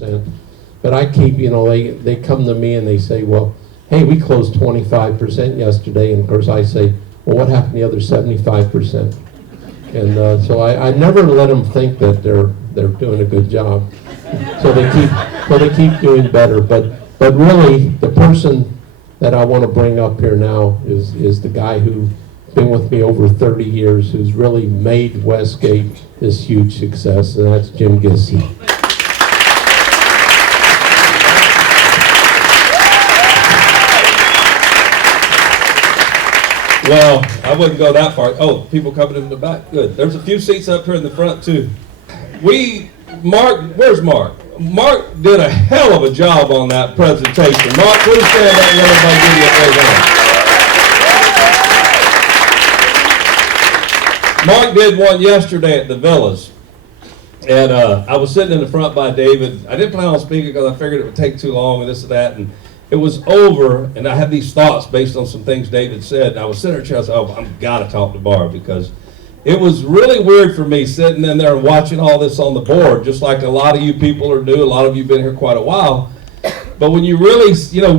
25%. But I keep, they come to me and they say, well, hey, we closed 25% yesterday. And of course I say, well, what happened to the other 75%? And so I never let them think that they're doing a good job. So they keep doing better. But really, the person that I want to bring up here now is the guy who's been with me over 30 years, who's really made Westgate this huge success, and that's Jim Gissy. Well, I wouldn't go that far. Oh, people coming in the back? Good. There's a few seats up here in the front, too. Mark, where's Mark? Mark did a hell of a job on that presentation. Mark, please stand up and let everybody give you a big hand. Mark did one yesterday at the Villas. And I was sitting in the front by David. I didn't plan on speaking because I figured it would take too long and this and that. And it was over, and I had these thoughts based on some things David said. And I was sitting there and I said, oh, I've got to talk to Barb, because it was really weird for me sitting in there and watching all this on the board, just like a lot of you people are new. A lot of you have been here quite a while. But when you really,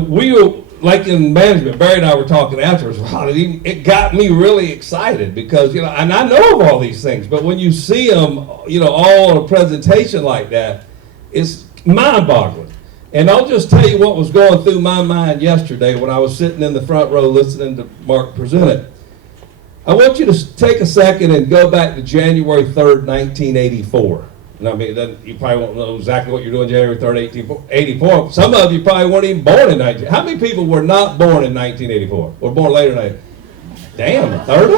we were, like in management, Barry and I were talking afterwards, wow, it got me really excited because, and I know of all these things, but when you see them, all on a presentation like that, it's mind-boggling. And I'll just tell you what was going through my mind yesterday when I was sitting in the front row listening to Mark present it. I want you to take a second and go back to January 3rd, 1984. And I mean, you probably won't know exactly what you're doing January 3rd, 1884. Some of you probably weren't even born in 1984. How many people were not born in 1984? Were born later than that? Damn, a third of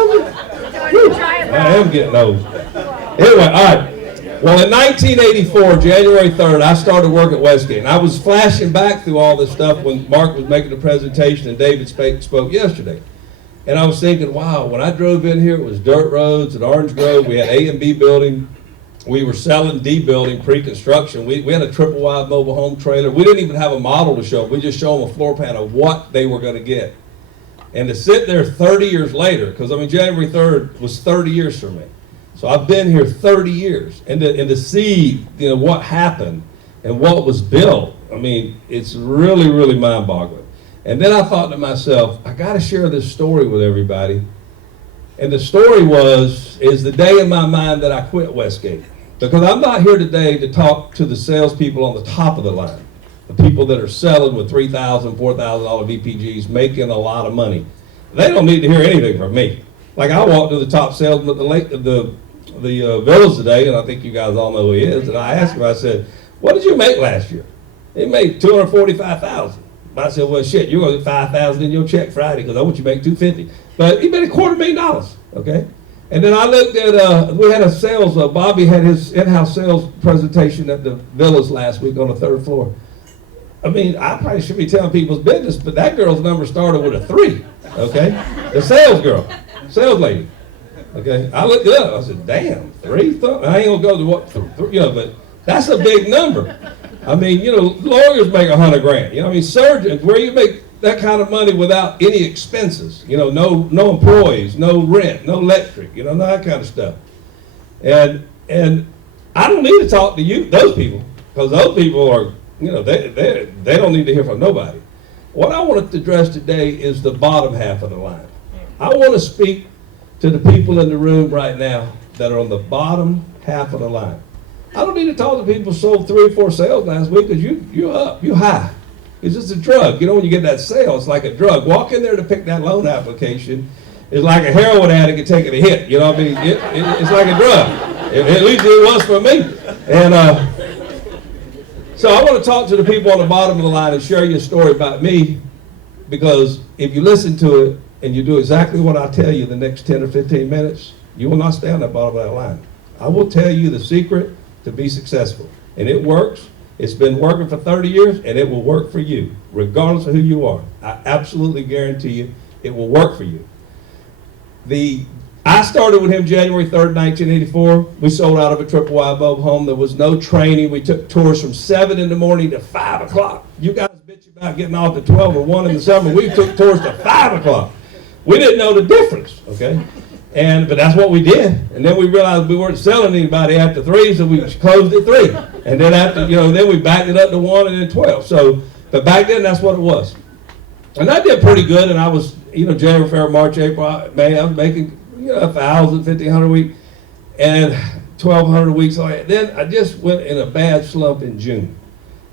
you? I am getting old. Anyway, all right. Well, in 1984, January 3rd, I started work at Westgate. And I was flashing back through all this stuff when Mark was making the presentation and David spoke yesterday. And I was thinking, wow, when I drove in here, it was dirt roads at Orange Grove. We had A and B building. We were selling D building, pre-construction. We had a triple wide mobile home trailer. We didn't even have a model to show them. We just showed them a floor plan of what they were going to get. And to sit there 30 years later, because January 3rd was 30 years for me. So I've been here 30 years. And to see, what happened and what was built, it's really, really mind-boggling. And then I thought to myself, I got to share this story with everybody. And the story is the day in my mind that I quit Westgate. Because I'm not here today to talk to the salespeople on the top of the line, the people that are selling with $3,000, $4,000 VPGs, making a lot of money. They don't need to hear anything from me. Like I walked to the top salesman at the Villas today, and I think you guys all know who he is, and I asked him, I said, what did you make last year? He made $245,000. I said, well, shit, you're going to get $5,000 in your check Friday because I want you to make $250,000. But he made $250,000, okay? And then I looked at, we had a sales, Bobby had his in-house sales presentation at the Villas last week on the 3rd floor. I probably should be telling people's business, but that girl's number started with a 3, okay? The sales girl, sales lady, okay? I looked it up, I said, damn, 3? I ain't going to go to what, but that's a big number. Lawyers make $100,000. Surgeons, where you make that kind of money without any expenses, no employees, no rent, no electric, that kind of stuff. And I don't need to talk to those people, because those people are, they don't need to hear from nobody. What I want to address today is the bottom half of the line. I want to speak to the people in the room right now that are on the bottom half of the line. I don't need to talk to people who sold 3 or 4 sales last week, because you're up, you're high. It's just a drug. When you get that sale, it's like a drug. Walk in there to pick that loan application is like a heroin addict taking a hit. It's like a drug. At least it was for me. And so I want to talk to the people on the bottom of the line and share you a story about me, because if you listen to it and you do exactly what I tell you the next 10 or 15 minutes, you will not stay on that bottom of that line. I will tell you the secret to be successful. And it works. It's been working for 30 years, and it will work for you, regardless of who you are. I absolutely guarantee you it will work for you. I started with him January 3rd, 1984. We sold out of a triple wide mobile home. There was no training. We took tours from 7 in the morning to 5 o'clock. You guys bitch about getting off at 12 or 1 in the summer. We took tours to 5 o'clock. We didn't know the difference, okay? But that's what we did. And then we realized we weren't selling anybody after 3, so we closed at 3. And then after, then we backed it up to 1 and then 12. So, but back then that's what it was. And I did pretty good, and I was, January, February, March, April, May, I was making, 1,000, 1,500 a week, and 1,200 a week. So then I just went in a bad slump in June.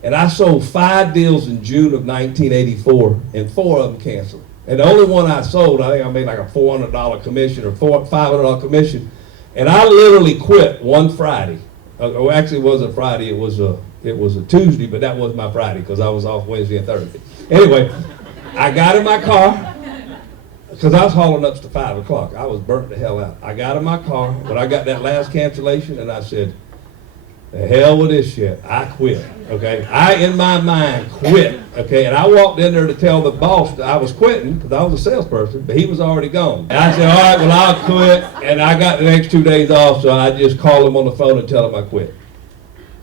And I sold 5 deals in June of 1984, and 4 of them canceled. And the only one I sold, I think I made like a $400 commission or $500 commission. And I literally quit one Friday. Actually, it wasn't Friday, it was a Tuesday, but that was my Friday because I was off Wednesday and Thursday. Anyway, I got in my car, because I was hauling up to 5 o'clock. I was burnt the hell out. I got in my car when I got that last cancellation, and I said, the hell with this shit. I quit, okay? I, in my mind, quit, okay? And I walked in there to tell the boss that I was quitting, because I was a salesperson, but he was already gone. And I said, all right, well, I'll quit. And I got the next 2 days off, so I just called him on the phone and tell him I quit.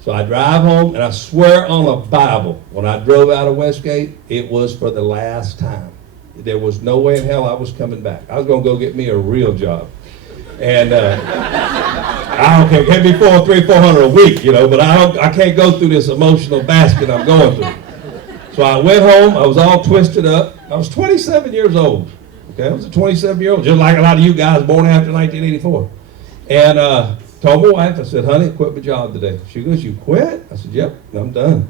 So I drive home, and I swear on a Bible, when I drove out of Westgate, it was for the last time. There was no way in hell I was coming back. I was going to go get me a real job. And I don't care, give me $300-400 a week, but I can't go through this emotional basket I'm going through. So I went home, I was all twisted up. I was 27 years old, okay? I was a 27-year-old, just like a lot of you guys born after 1984. And told my wife, I said, honey, I quit my job today. She goes, you quit? I said, yep, I'm done.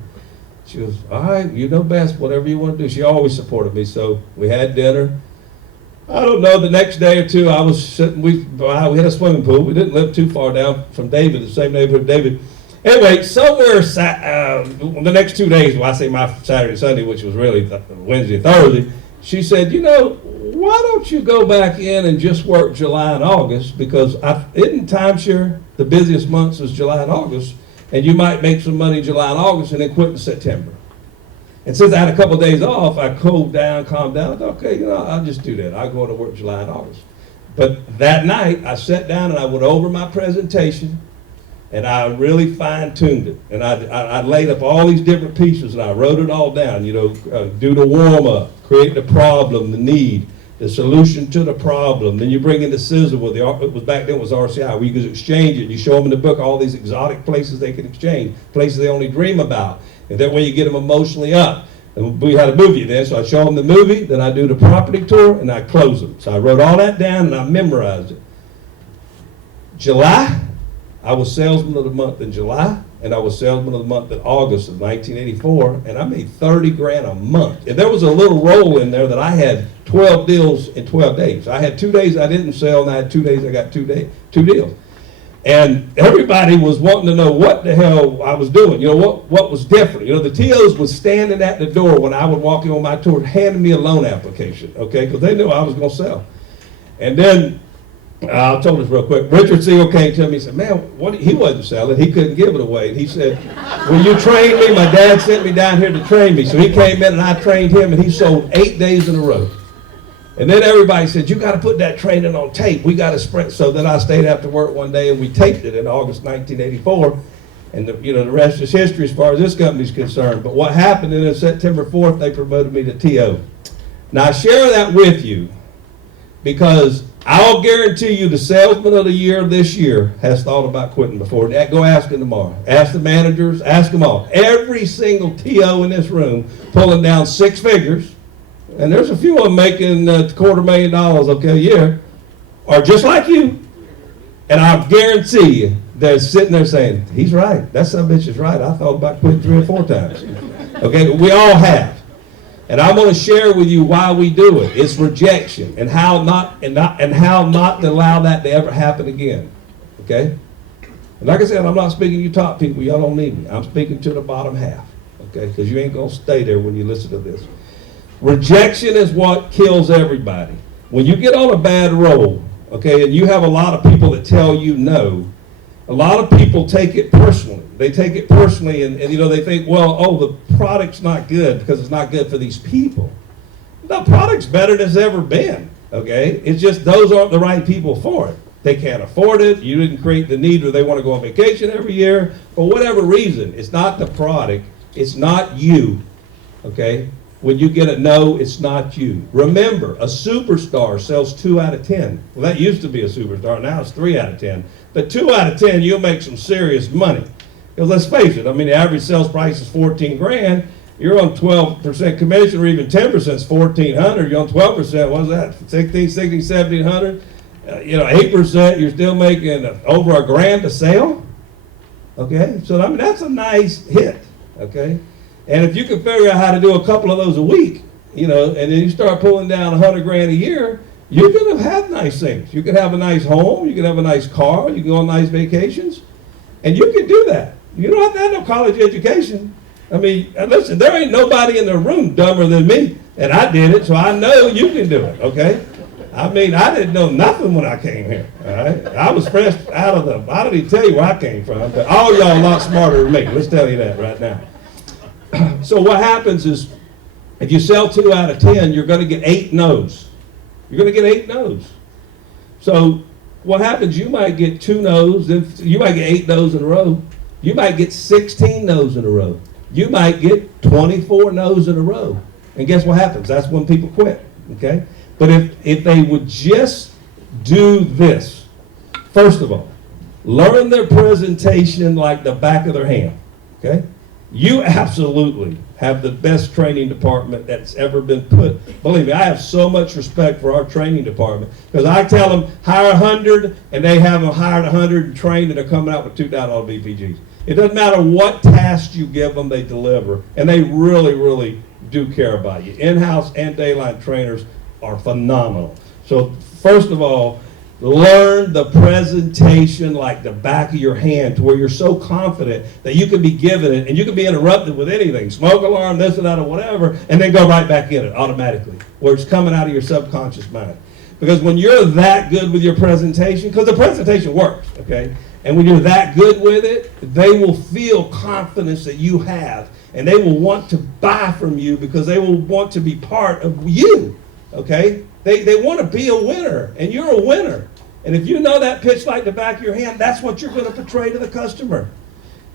She goes, all right, you know best, whatever you want to do. She always supported me, so we had dinner. I don't know, the next day or two, I was sitting, we had a swimming pool. We didn't live too far down from David, the same neighborhood David. Anyway, somewhere the next 2 days, well, I say my Saturday and Sunday, which was really Wednesday and Thursday, she said, why don't you go back in and just work July and August, because isn't timeshare the busiest months is July and August, and you might make some money July and August and then quit in September. And since I had a couple of days off, I calmed down. I thought, okay, I'll just do that. I'll go to work July and August. But that night, I sat down and I went over my presentation, and I really fine-tuned it. And I laid up all these different pieces, and I wrote it all down, do the warm-up, create the problem, the need, the solution to the problem. Then you bring in the sizzle, back then it was RCI, where you could exchange it. You show them in the book all these exotic places they can exchange, places they only dream about. And that way you get them emotionally up. And we had a movie then, so I show them the movie, then I do the property tour, and I close them. So I wrote all that down, and I memorized it. July, I was salesman of the month in July, and I was salesman of the month in August of 1984, and I made 30 grand a month. And there was a little roll in there that I had 12 deals in 12 days. I had 2 days I didn't sell, and I had 2 days I got two deals. And everybody was wanting to know what the hell I was doing, what was different. The TOs was standing at the door when I would walk in on my tour, handing me a loan application, okay, because they knew I was going to sell. And then, I'll tell this real quick, Richard Siegel came to me and said, man, he wasn't selling, he couldn't give it away. And he said, will you train me? My dad sent me down here to train me. So he came in and I trained him, and he sold 8 days in a row. And then everybody said, you got to put that training on tape. We got to sprint. So then I stayed after work one day, and we taped it in August 1984. And the rest is history as far as this company's concerned. But what happened is September 4th, they promoted me to TO. Now I share that with you because I'll guarantee you the salesman of the year this year has thought about quitting before. Go ask him tomorrow. Ask the managers, ask them all. Every single TO in this room pulling down 6 figures, and there's a few of them making $250,000, okay, a year, are just like you. And I guarantee you, they're sitting there saying, he's right. That son of a bitch is right. I thought about quitting 3 or 4 times. Okay, we all have. And I'm going to share with you why we do it. It's rejection and how not to allow that to ever happen again. Okay? And like I said, I'm not speaking to you top people. Y'all don't need me. I'm speaking to the bottom half. Okay? Because you ain't going to stay there when you listen to this. Rejection is what kills everybody. When you get on a bad roll, okay, and you have a lot of people that tell you no, a lot of people take it personally. They take it personally and they think, well, the product's not good because it's not good for these people. The product's better than it's ever been, okay? It's just those aren't the right people for it. They can't afford it. You didn't create the need where they want to go on vacation every year. For whatever reason, it's not the product. It's not you, okay? When you get a no, it's not you. Remember, a superstar sells 2 out of 10. Well, that used to be a superstar. Now it's 3 out of 10. But 2 out of 10, you'll make some serious money. Because let's face it, I mean, the average sales price is 14 grand. You're on 12% commission, or even 10% is 1,400. You're on 12%, what's that? 16, 1,700. 8%, you're still making over $1,000 a sale. Okay, so I mean, that's a nice hit. Okay, and if you can figure out how to do a couple of those a week, and then you start pulling down 100 grand a year, you're going to have nice things. You can have a nice home, you can have a nice car, you can go on nice vacations, and you can do that. You don't have to have no college education. I mean, listen, there ain't nobody in the room dumber than me, and I did it, so I know you can do it, okay? I mean, I didn't know nothing when I came here, all right? I was fresh out of I don't even tell you where I came from, but all y'all a lot smarter than me. Let's tell you that right now. So what happens is, if you sell 2 out of 10, you're going to get 8 no's. You're going to get 8 no's. So what happens, you might get 2 no's, then you might get 8 no's in a row. You might get 16 no's in a row. You might get 24 no's in a row. And guess what happens? That's when people quit, okay? But if they would just do this, first of all, learn their presentation like the back of their hand, okay? You absolutely have the best training department that's ever been put. Believe me, I have so much respect for our training department, because I tell them hire 100, and they have them hired 100 and trained, and they're coming out with $2,000 VPGs. It doesn't matter what task you give them, they deliver, and they really, really do care about you. In-house and dayline trainers are phenomenal. So first of all, learn the presentation like the back of your hand, to where you're so confident that you can be given it and you can be interrupted with anything, smoke alarm, this or that or whatever, and then go right back in it automatically, where it's coming out of your subconscious mind. Because when you're that good with your presentation, because the presentation works, okay? And when you're that good with it, they will feel confidence that you have, and they will want to buy from you because they will want to be part of you, okay? They want to be a winner, and you're a winner. And if you know that pitch like the back of your hand, that's what you're going to portray to the customer.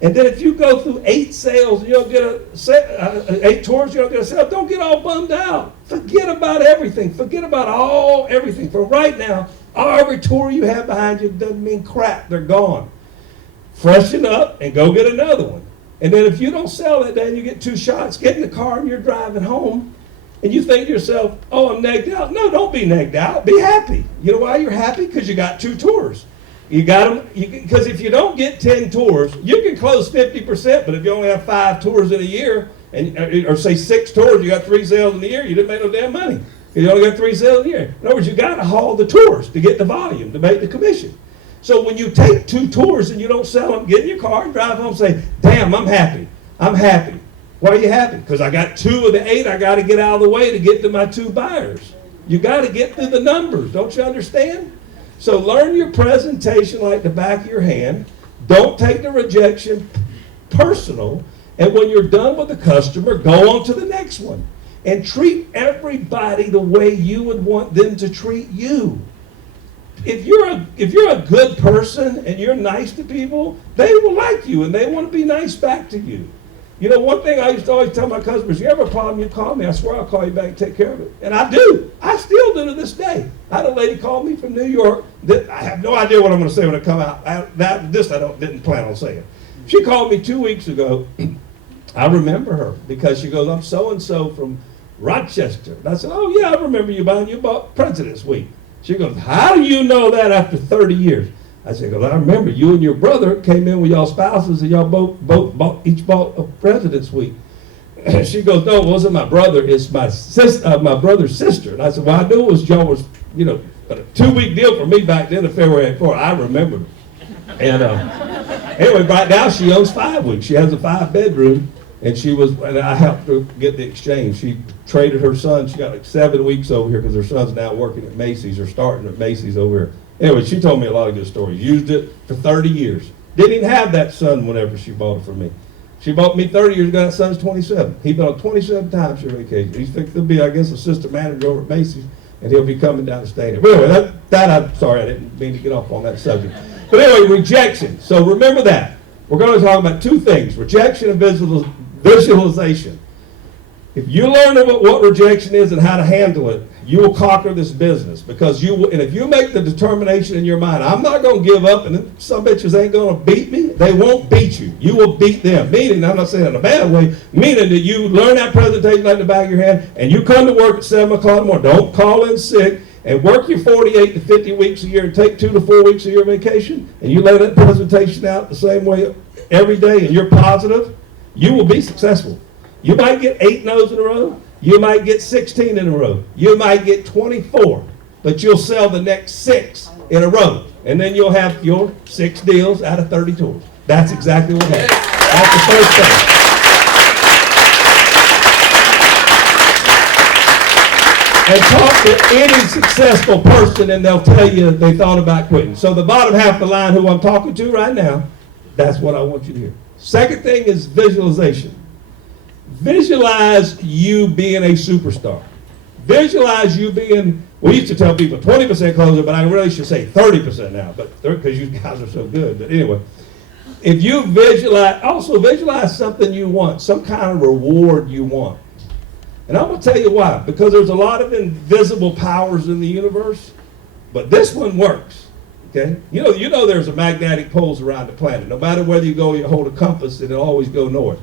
And then if you go through 8 sales, and you don't get 8 tours, you don't get a sale, don't get all bummed out. Forget about everything. Forget about everything. For right now, every tour you have behind you doesn't mean crap. They're gone. Freshen up and go get another one. And then if you don't sell that day and you get 2 shots, get in the car and you're driving home, and you think to yourself, oh, I'm negged out. No, don't be negged out. Be happy. You know why you're happy? Because you got 2 tours. You got them, because if you don't get 10 tours, you can close 50%, but if you only have 5 tours in a year, or say 6 tours, you got 3 sales in a year, you didn't make no damn money. You only got 3 sales in a year. In other words, you got to haul the tours to get the volume, to make the commission. So when you take 2 tours and you don't sell them, get in your car and drive home and say, damn, I'm happy. I'm happy. Why are you happy? Because I got 2 of the 8 I got to get out of the way to get to my 2 buyers. You got to get through the numbers. Don't you understand? So learn your presentation like the back of your hand. Don't take the rejection personal. And when you're done with the customer, go on to the next one. And treat everybody the way you would want them to treat you. If you're a good person and you're nice to people, they will like you and they want to be nice back to you. You know, one thing I used to always tell my customers, you have a problem, you call me. I swear I'll call you back and take care of it. And I do. I still do to this day. I had a lady call me from New York that I have no idea what I'm going to say when I come out. I didn't plan on saying. She called me 2 weeks ago. I remember her because she goes, I'm so-and-so from Rochester. And I said, oh, yeah, I remember you buying. You bought President's Week. She goes, how do you know that after 30 years? I said, well, I remember you and your brother came in with y'all spouses and y'all each bought a President's Week. And she goes, no, it wasn't my brother, it's my brother's sister. And I said, well, I knew it was y'all was, a 2-week deal for me back then in February 4. I remember. And anyway, right now she owns 5 weeks. She has a 5-bedroom, and I helped her get the exchange. She traded her son. She got like 7 weeks over here because her son's now working at Macy's or starting at Macy's over here. Anyway, she told me a lot of good stories. Used it for 30 years. Didn't even have that son whenever she bought it for me. She bought me 30 years ago. That son's 27. He bought 27 times for vacation. He's fixed to be, I guess, assistant manager over at Macy's, and he'll be coming down to stay there. But anyway, I'm sorry, I didn't mean to get off on that subject. But anyway, rejection. So remember that. We're going to talk about 2 things, rejection and visualization. If you learn about what rejection is and how to handle it, you will conquer this business, because you will, and if you make the determination in your mind, I'm not going to give up, and then some bitches ain't going to beat me, they won't beat you. You will beat them. Meaning, I'm not saying in a bad way, meaning that you learn that presentation like the back of your hand, and you come to work at 7 o'clock in the morning. Don't call in sick, and work your 48 to 50 weeks a year, and take 2 to 4 weeks of your vacation, and you lay that presentation out the same way every day, and you're positive, you will be successful. You might get 8 no's in a row. You might get 16 in a row. You might get 24, but you'll sell the next 6 in a row. And then you'll have your 6 deals out of 30 tours. That's exactly what happens. That's the first thing. And talk to any successful person and they'll tell you they thought about quitting. So the bottom half of the line, who I'm talking to right now, that's what I want you to hear. Second thing is visualization. Visualize you being a superstar. Visualize you being, we used to tell people 20% closer, but I really should say 30% now, but because you guys are so good. But anyway, if you visualize, also visualize something you want, some kind of reward you want. And I'm going to tell you why. Because there's a lot of invisible powers in the universe, but this one works. Okay? You know there's a magnetic poles around the planet. No matter whether you hold a compass, it'll always go north.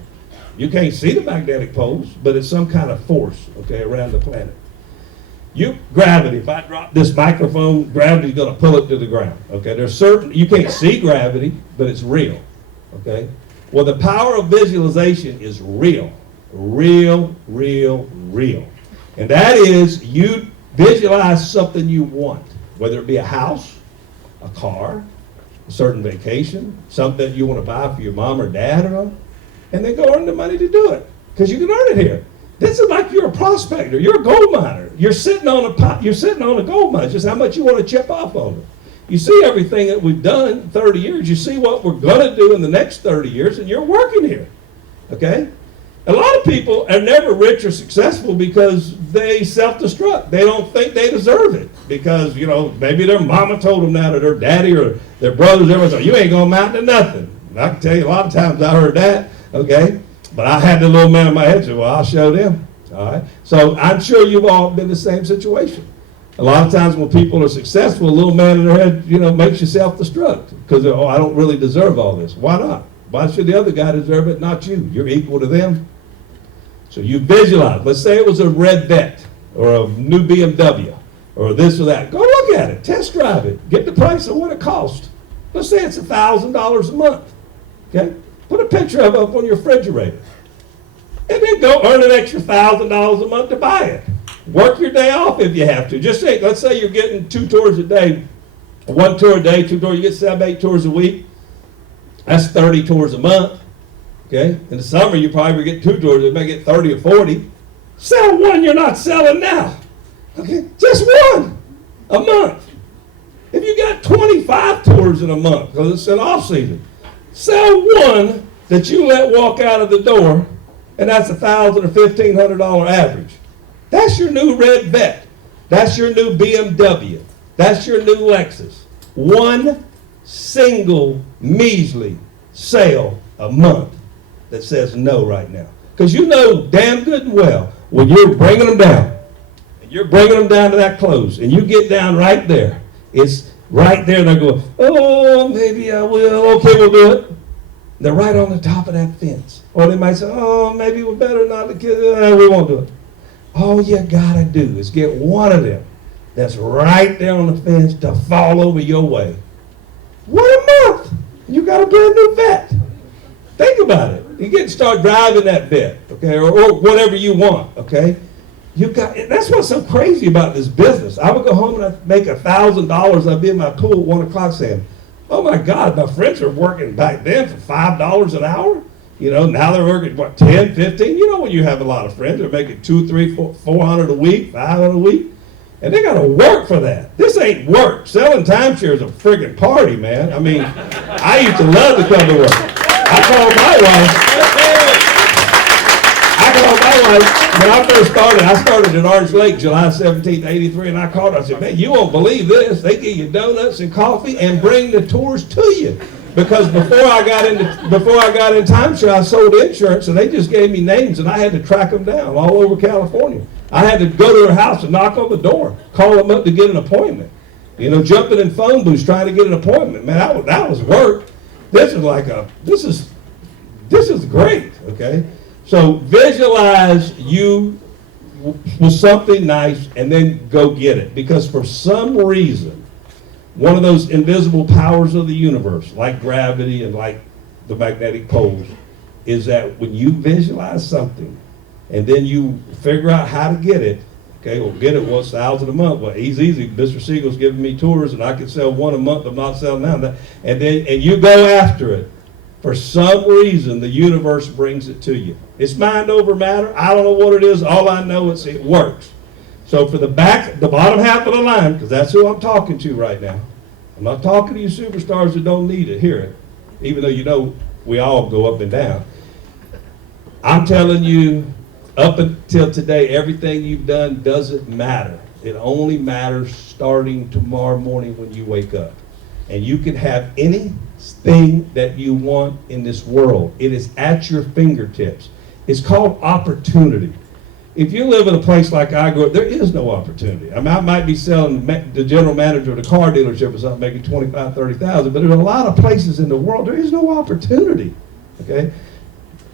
You can't see the magnetic poles, but it's some kind of force, okay, around the planet. Gravity, if I drop this microphone, gravity's going to pull it to the ground, okay? There's certain, you can't see gravity, but it's real, okay? Well, the power of visualization is real. Real, real, real. And that is, you visualize something you want, whether it be a house, a car, a certain vacation, something that you want to buy for your mom or dad, and then go earn the money to do it, because you can earn it here. This is like you're a prospector, you're a gold miner. You're sitting on a gold mine. It's just how much you want to chip off on it. You see everything that we've done in 30 years. You see what we're going to do in the next 30 years, and you're working here, okay? A lot of people are never rich or successful because they self-destruct. They don't think they deserve it because, maybe their mama told them that, or their daddy or their brothers. Everyone said, you ain't going to amount to nothing. And I can tell you a lot of times I heard that, okay? But I had the little man in my head say, well, I'll show them, all right? So I'm sure you've all been in the same situation. A lot of times when people are successful, a little man in their head, makes you self-destruct because, I don't really deserve all this. Why not? Why should the other guy deserve it, not you? You're equal to them. So you visualize. Let's say it was a red Vet or a new BMW or this or that. Go look at it. Test drive it. Get the price of what it costs. Let's say it's $1,000 a month. Okay? Put a picture of it up on your refrigerator. And then go earn an extra $1,000 a month to buy it. Work your day off if you have to. Just say, let's say you're getting 2 tours a day, 1 tour a day, 2 tours, you get 7, 8 tours a week. That's 30 tours a month. Okay? In the summer, you probably get 2 tours, you may get 30 or 40. Sell one you're not selling now. Okay? Just one a month. If you got 25 tours in a month, because it's an off season, sell one that you let walk out of the door, and that's $1,000 or $1,500 average. That's your new red Vet. That's your new BMW. That's your new Lexus. One single measly sale a month that says no right now. Because you know damn good and well when you're bringing them down, and you're bringing them down to that close, and you get down right there, it's right there, and they're going, oh, maybe I will. Okay, we'll do it. They're right on the top of that fence. Or they might say, oh, maybe we better not. We won't do it. All you got to do is get one of them that's right there on the fence to fall over your way. 1 a month. You got a brand new Vet. Think about it. You get to start driving that Vet, okay, or whatever you want, okay? That's what's so crazy about this business. I would go home and I'd make $1,000. I'd be in my pool at 1 o'clock saying, oh my God, my friends are working back then for $5 an hour. Now they're working, what, 10, 15? When you have a lot of friends, they're making 200, 300, 400 a week, 500 a week. And they got to work for that. This ain't work. Selling timeshare is a friggin' party, man. I mean, I used to love to come to work. I called my wife, when I first started, I started in Orange Lake, July 17th, 83, and I called her. I said, man, you won't believe this. They give you donuts and coffee and bring the tours to you. Because before I got in timeshare, I sold insurance, and they just gave me names, and I had to track them down all over California. I had to go to their house and knock on the door, call them up to get an appointment. You know, jumping in phone booths trying to get an appointment. Man, that was work. This is great, okay? So visualize you with something nice and then go get it. Because for some reason, one of those invisible powers of the universe, like gravity and like the magnetic poles, is that when you visualize something and then you figure out how to get it, okay, well, get it, well, it's $1,000 a month. Well, easy. Mr. Siegel's giving me tours and I can sell one a month. I'm not selling now. And you go after it. For some reason, the universe brings it to you. It's mind over matter. I don't know what it is. All I know is it works. So for the bottom half of the line, because that's who I'm talking to right now. I'm not talking to you superstars that don't need it. Hear it. Even though you know we all go up and down. I'm telling you, up until today, everything you've done doesn't matter. It only matters starting tomorrow morning when you wake up. And you can have anything that you want in this world. It is at your fingertips. It's called opportunity. If you live in a place like I grew up, there is no opportunity. I mean, I might be selling the general manager of the car dealership or something, making $25,000, $30,000, but there's a lot of places in the world there is no opportunity. Okay?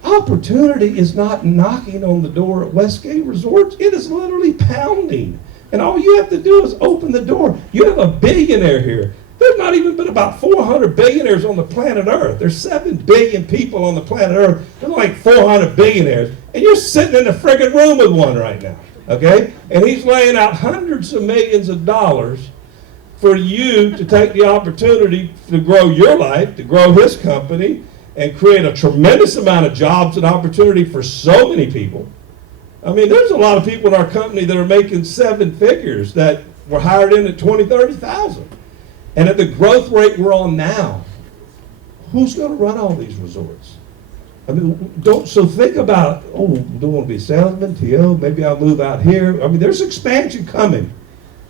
Opportunity is not knocking on the door at Westgate Resorts. It is literally pounding. And all you have to do is open the door. You have a billionaire here. There's not even been about 400 billionaires on the planet Earth. There's 7 billion people on the planet Earth. There's like 400 billionaires. And you're sitting in the friggin' room with one right now. Okay? And he's laying out hundreds of millions of dollars for you to take the opportunity to grow your life, to grow his company, and create a tremendous amount of jobs and opportunity for so many people. I mean, there's a lot of people in our company that are making 7 figures that were hired in at 20, 30,000. And at the growth rate we're on now, who's going to run all these resorts? I mean, so think about, don't want to be a salesman, TO, maybe I'll move out here. I mean, there's expansion coming.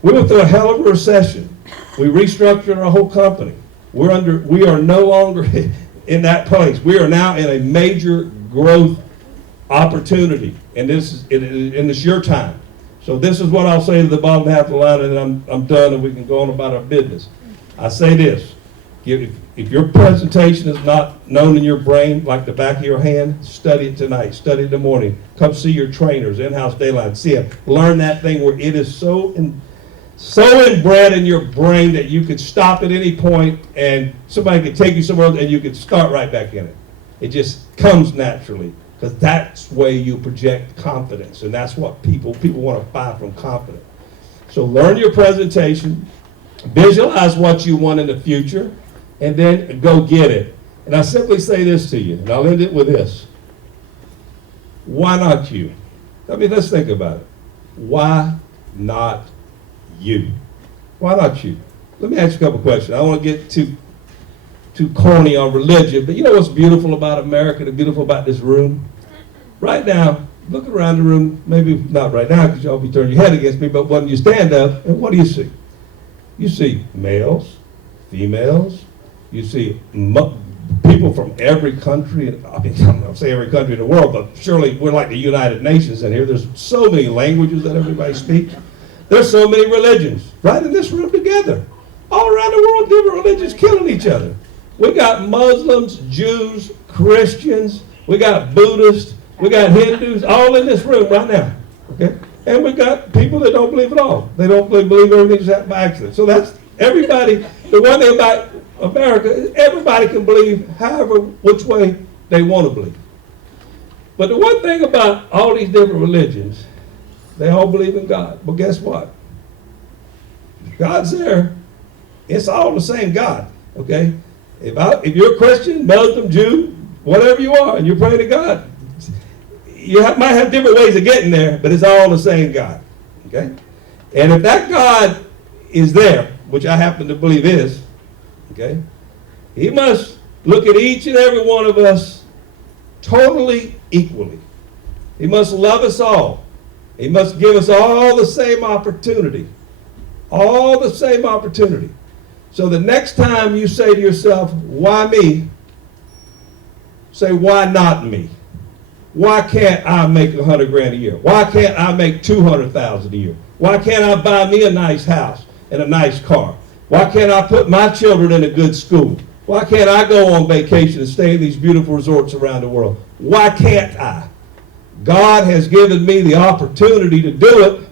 We went through a hell of a recession. We restructured our whole company. We are no longer in that place. We are now in a major growth opportunity, and it's your time. So this is what I'll say to the bottom half of the line, and then I'm done, and we can go on about our business. I say this: if your presentation is not known in your brain like the back of your hand, study it tonight. Study it in the morning. Come see your trainers, in-house Dayline. See them. Learn that thing where it is so inbred in your brain that you could stop at any point and somebody could take you somewhere else and you could start right back in it. It just comes naturally, because that's the way you project confidence, and that's what people want to buy from confidence. So learn your presentation, visualize what you want in the future, and then go get it. And I simply say this to you, and I'll end it with this. Why not you? I mean, let's think about it. Why not you? Why not you? Let me ask you a couple questions. I don't want to get too corny on religion, but you know what's beautiful about America, the beautiful about this room? Right now, look around the room, maybe not right now because y'all be turning your head against me, but when you stand up, and what do you see? You see males, females, you see people from every country. I mean, I'm not saying every country in the world, but surely we're like the United Nations in here. There's so many languages that everybody speaks. There's so many religions right in this room together. All around the world, different religions killing each other. We got Muslims, Jews, Christians, we got Buddhists, we got Hindus, all in this room right now. Okay? And we got people that don't believe at all. They don't believe everything's happened by accident. So that's everybody. The one thing about America, everybody can believe however, which way they want to believe. But the one thing about all these different religions, they all believe in God. But guess what? God's there. It's all the same God. Okay? If you're a Christian, Muslim, Jew, whatever you are, and you're praying to God, you might have different ways of getting there, but it's all the same God. Okay? And if that God is there, which I happen to believe is, okay, he must look at each and every one of us totally equally. He must love us all. He must give us all the same opportunity. All the same opportunity. So the next time you say to yourself, why me? Say, why not me? why can't I make $100,000 a year? Why can't I make $200,000 a year? Why can't I buy me a nice house and a nice car? Why can't I put my children in a good school? Why can't I go on vacation and stay in these beautiful resorts around the world? Why can't I? God has given me the opportunity to do it,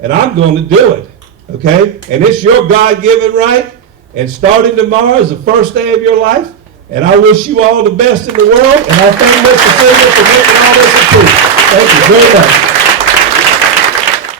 and I'm going to do it, okay? And it's your God-given right, and starting tomorrow is the first day of your life, and I wish you all the best in the world, and I thank Mr. Singer for making all this a truth. Thank you very much.